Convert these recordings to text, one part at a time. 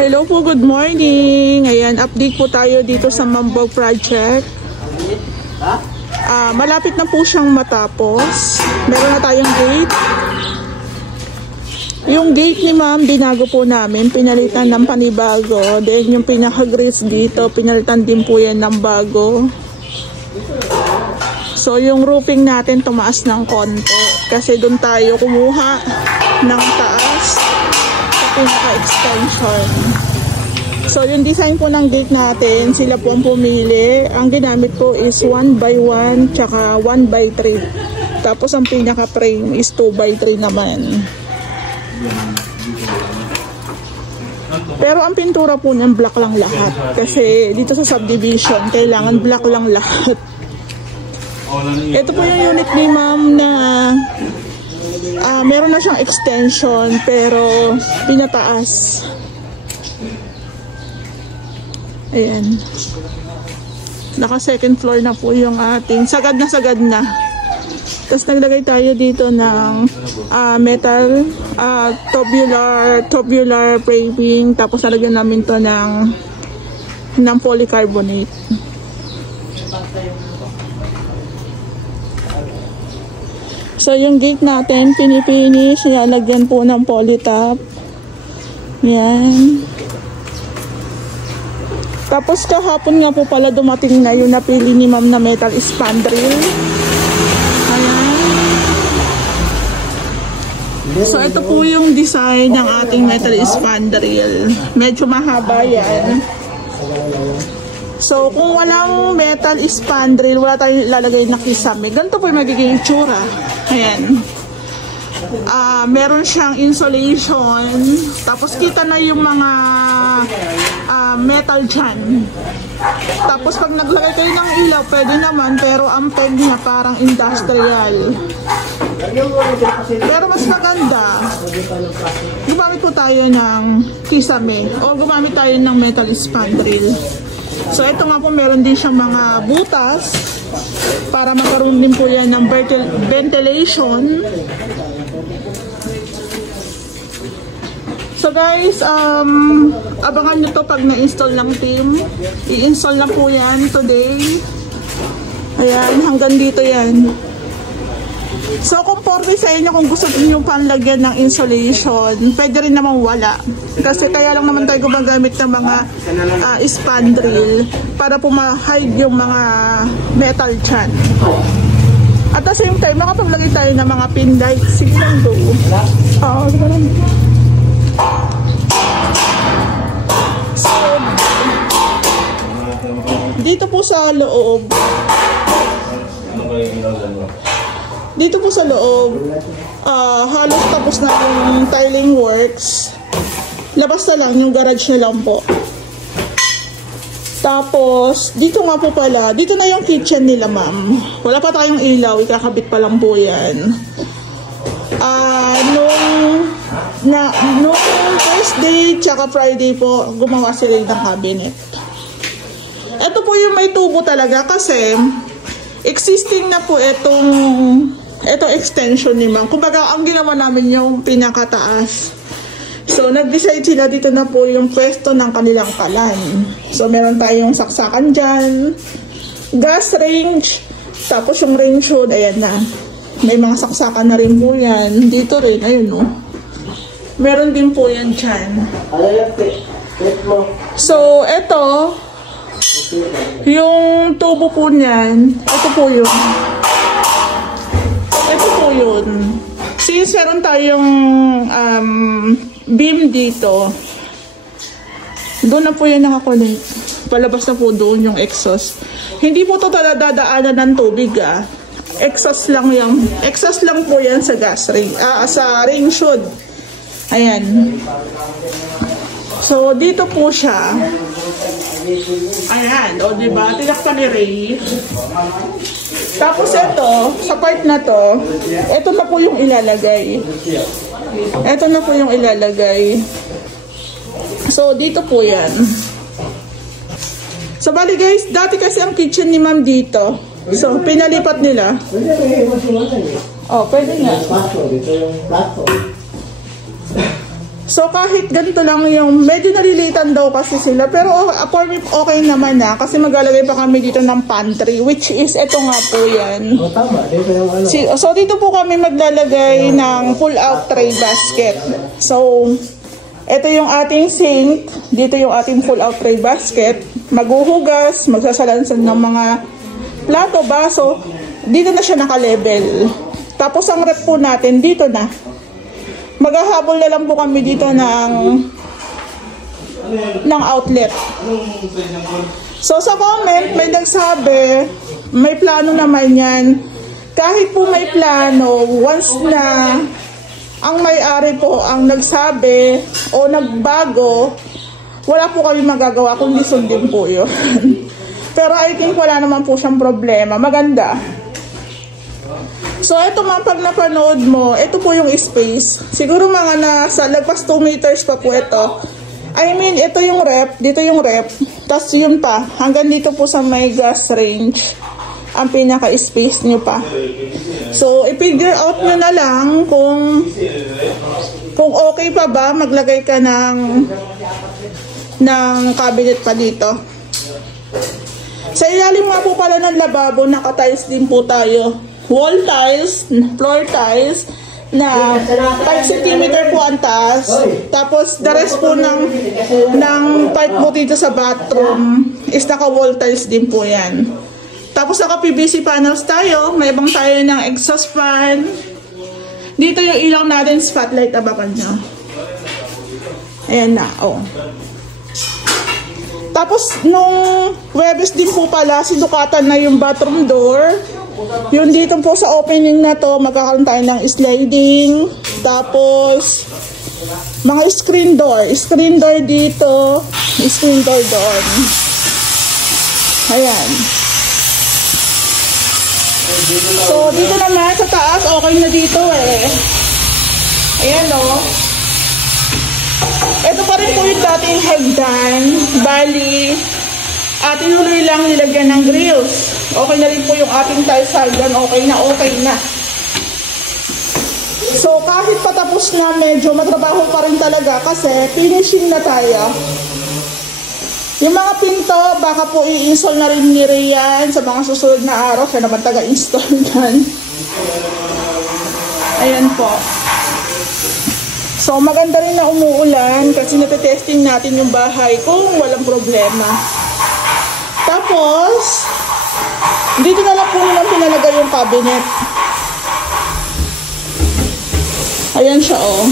Hello po, good morning. Ayan, update po tayo dito sa Mambog Project. Malapit na po siyang matapos. Meron na tayong gate. Yung gate ni ma'am, binago po namin. Pinalitan ng panibago. Then yung pinaka-grease dito, pinalitan din po yan ng bago. So yung roofing natin tumaas ng konti. Kasi doon tayo kumuha ng taas sa pinaka-extension. So yung design po ng gate natin, sila po ang pumili. Ang ginamit po is 1x1 tsaka 1x3. Tapos ang pinaka-frame is 2x3 naman. Pero ang pintura po niyan black lang lahat. Kasi dito sa subdivision, kailangan black lang lahat. Ito po yung unit ni ma'am na meron na siyang extension pero pinataas. Ayan. Naka second floor na po yung ating sagad na. Tapos naglagay tayo dito ng metal tubular framing. Tapos nalagyan namin to ng polycarbonate. So yung gate natin pinipinish, nalagyan po ng polytop. Yan. Tapos kahapon nga po pala dumating na yung napili ni ma'am na metal spandrel. So ito po yung design ng ating metal spandrel. Medyo mahaba yan. So kung walang metal spandrel, wala tayong ilalagay na kisame. Ganito po yung magiging itsura. Ayan. Meron siyang insulation. Tapos kita na yung mga metal dyan. Tapos pag naglagay kayo ng ilaw, pwede naman. Pero ang peg niya parang industrial. Pero mas maganda, gumamit po tayo ng kisame o gumamit tayo ng metal spandrel. So ito nga po, meron din siyang mga butas para magkaroon din po yan ng ventilation. So guys, abangan nyo to pag na-install ng team. I-install na po yan today. Ayan, hanggang dito yan. So kung 40 sa inyo, kung gusto niyo panlagyan ng insulation, pwede rin naman wala. Kasi kaya lang naman tayo gumagamit ng mga spandrel para po ma-hide yung mga metal dyan. At the same time, makapaglagay tayo ng mga pin light. Sige lang do. Oo, sige lang. So, dito po sa loob, halos tapos na yung tiling works. Labas na lang, yung garage na lang po. Tapos, dito nga po pala, dito na yung kitchen nila ma'am. Wala pa tayong ilaw, ikakabit pa lang po yan. Nung Thursday tsaka Friday po, gumawa sila ng cabinet. Ito po yung may tubo talaga kasi existing na po itong extension ni ma'am. Kumbaga, ang ginawa namin yung pinakataas. So, nag-decide sila dito na po yung pwesto ng kanilang kalan. So, meron tayong saksakan dyan, gas range, tapos yung range hood, ayan na. May mga saksakan na rin po yan. Dito rin, ayun o. Meron din po yan dyan. So, ito, yung tubo po niyan, ito po yun. Ito po yun. Since meron tayong beam dito, doon na po yan nakakonect. Palabas na po doon yung exhaust. Hindi po ito dadaanan ng tubig Exhaust lang yung, exhaust lang po yan sa gas ring, sa range hood. Ayan. So, dito po siya. Ayan, o diba? Tinaktan ni Ray. Tapos ito, sa part na to, ito na po yung ilalagay. Ito na po yung ilalagay. So, dito po yan. So, bali guys, dati kasi ang kitchen ni ma'am dito. So, pinalipat nila. Oh, pwede nga. So kahit ganito lang yung, medyo nalilitan daw kasi sila. Pero for me, okay naman na. Kasi maglalagay pa kami dito ng pantry. Which is, ito nga po yan. Tama. Dito yung ano. So dito po kami maglalagay ng pull-out tray basket. So, ito yung ating sink. Dito yung ating pull-out tray basket. Maghuhugas, magsasalansan ng mga plato, baso. Dito na siya naka-level. Tapos ang rep po natin, dito na. Maghahabol na lang po kami dito ng outlet. So sa comment, may nagsabi, may plano naman yan. Kahit po may plano, once na ang may-ari po ang nagsabi o nagbago, wala po kami magagawa kundi sundin po yun. Pero I think wala naman po siyang problema. Maganda. So, ito mga pag napanood mo, ito po yung space. Siguro mga nasa lagpas 2 meters pa po ito. I mean, ito yung rep, dito yung rep. Tapos yun pa, hanggang dito po sa may gas range, ang pinaka-space nyo pa. So, i-figure out nyo na lang kung okay pa ba maglagay ka ng cabinet pa dito. Sa ilalim nga po pala ng lababo, naka-tiles din po tayo. Wall tiles, floor tiles, na 5 cm po ang taas. Tapos, the rest po ng pipe po dito sa bathroom is naka-wall tiles din po yan. Tapos, naka-PVC panels tayo. May ibang tayo ng exhaust fan. Dito yung ilaw natin, spotlight, abakan nyo. Ayan na, oh. Tapos, nung Webes din po pala, sinukatan na yung bathroom door. Yung dito po sa opening na to, magkakaroon tayo ng sliding. Tapos, mga screen door. Screen door dito, screen door doon. Ayan. So, dito naman sa taas, okay na dito eh. Ayan o. Ito pa rin po yung dating hagdan. Bali, tinuloy lang nilagyan ng grills. Okay na rin po yung ating tiles hagdan. Okay na. So, kahit patapos na, medyo matrabaho pa rin talaga kasi finishing na tayo. Yung mga pinto, baka po i-install na rin ni Rian sa mga susunod na araw. Siya naman taga-install yan. Ayan po. So, maganda rin na umuulan kasi natetesting natin yung bahay kung walang problema. Tapos, dito na lang po nilang pinalagay yung cabinet. Ayan siya, oh.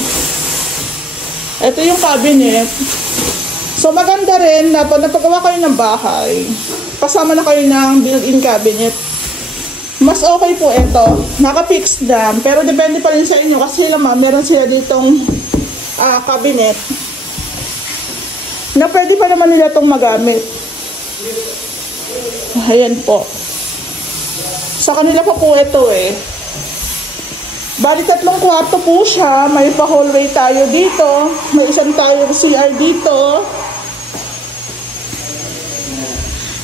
Ito yung cabinet. So, maganda rin na pag napagawa kayo ng bahay, kasama na kayo ng built-in cabinet. Mas okay po ito. Naka-fix na. Pero depende pa rin sa inyo kasi naman, meron sila ditong cabinet na pwede pa naman nila itong magamit. Ayan po. Sa kanila pa po ito eh. Bali 3 kwarto po siya. May pa-hallway tayo dito. May isang tayong CR dito.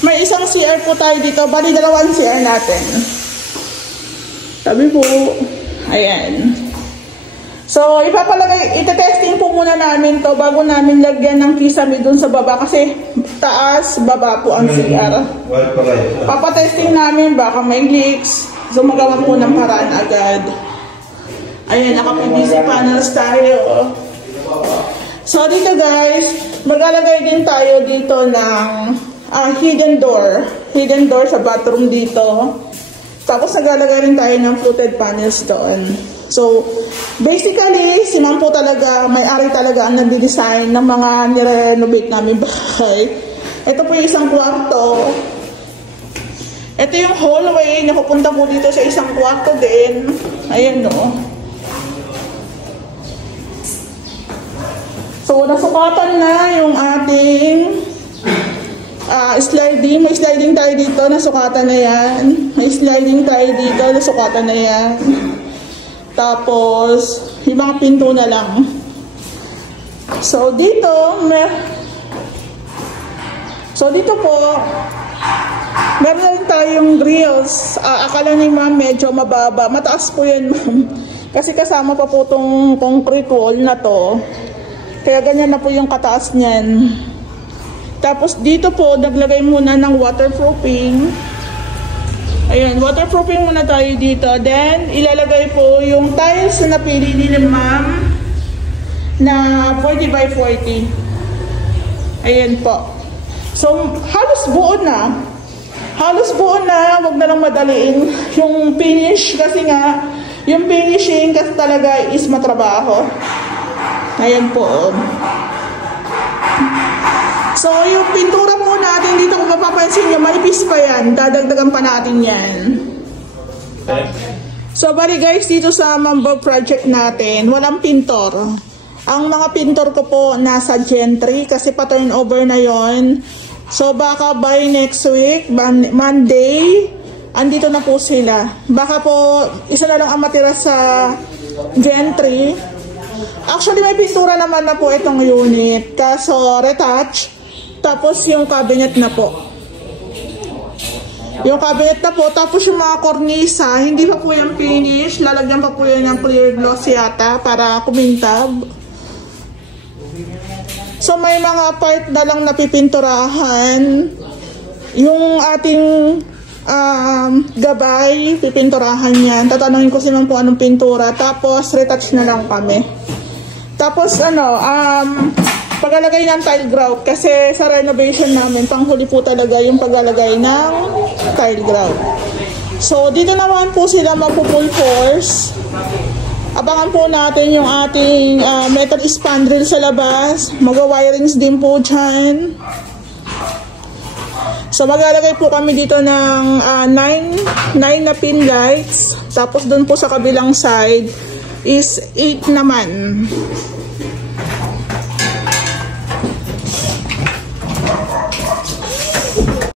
May isang CR po tayo dito. Bali 2 CR natin. Sabi po. Ayan. So, itetesting po muna namin to bago namin lagyan ng kisame dun sa baba kasi taas, baba po ang CR. Papatesting namin baka may leaks. So, magawa po ng paraan agad. Ayan, naka-PVC panels tayo. So, dito guys, maglalagay din tayo dito ng hidden door. Hidden door sa bathroom dito. Tapos, naglalagay rin tayo ng fluted panels doon. So, basically, si Ma'am po talaga, may-ari talaga ang nag-design ng mga nire-renovate namin bahay. Ito po yung isang kwarto. Ito yung hallway, napupunta po dito sa isang kwarto din. Ayan, no. So, nasukatan na yung ating sliding. May sliding tayo dito, nasukatan na yan. May sliding tayo dito, nasukatan na yan. Tapos, yung mga pinto na lang. So, dito, po, meron na rin tayong grills. Akala ni Ma'am medyo mababa. Mataas po yan, Ma'am. Kasi kasama pa po itong concrete wall na to. Kaya ganyan na po yung kataas niyan. Tapos dito po, naglagay muna ng waterproofing. Ayan, waterproofing muna tayo dito. Then, ilalagay po yung tiles na napili ni ma'am na 40 by 40. Ayan po. So, halos buo na. Halos buo na. Huwag na lang madaliin yung finish kasi nga, yung finishing kasi talaga is matrabaho. Ayan po. So, yung pintura po natin dito, kung mapapansin nyo, manipis pa yan. Dadagdagan pa natin yan. So, bali guys, dito sa Mambo project natin, walang pintor. Ang mga pintor ko po nasa Gentry kasi pa-turnover na yon. So, baka by next week, Monday, andito na po sila. Baka po, isa na lang ang matira sa Gentry. Actually, may pintura naman na po itong unit. Kaso, retouch. Tapos yung cabinet na po. Yung cabinet na po. Tapos yung mga kornisa, hindi pa po yung finish. Lalagyan pa po yun ng clear gloss yata para kumintab. So may mga part na lang napipinturahan. Yung ating gabay, pipinturahan yan. Tatanungin ko sila po anong pintura. Tapos retouch na lang kami. Tapos paglalagay ng tile grout kasi sa renovation namin, panghuli po talaga yung paglalagay ng tile grout. So, dito naman po sila magpo-full force. Abangan po natin yung ating metal spandrel sa labas. Mag-wirings din po dyan. So, maglalagay po kami dito ng 9 na pin lights. Tapos, dun po sa kabilang side is 8 naman.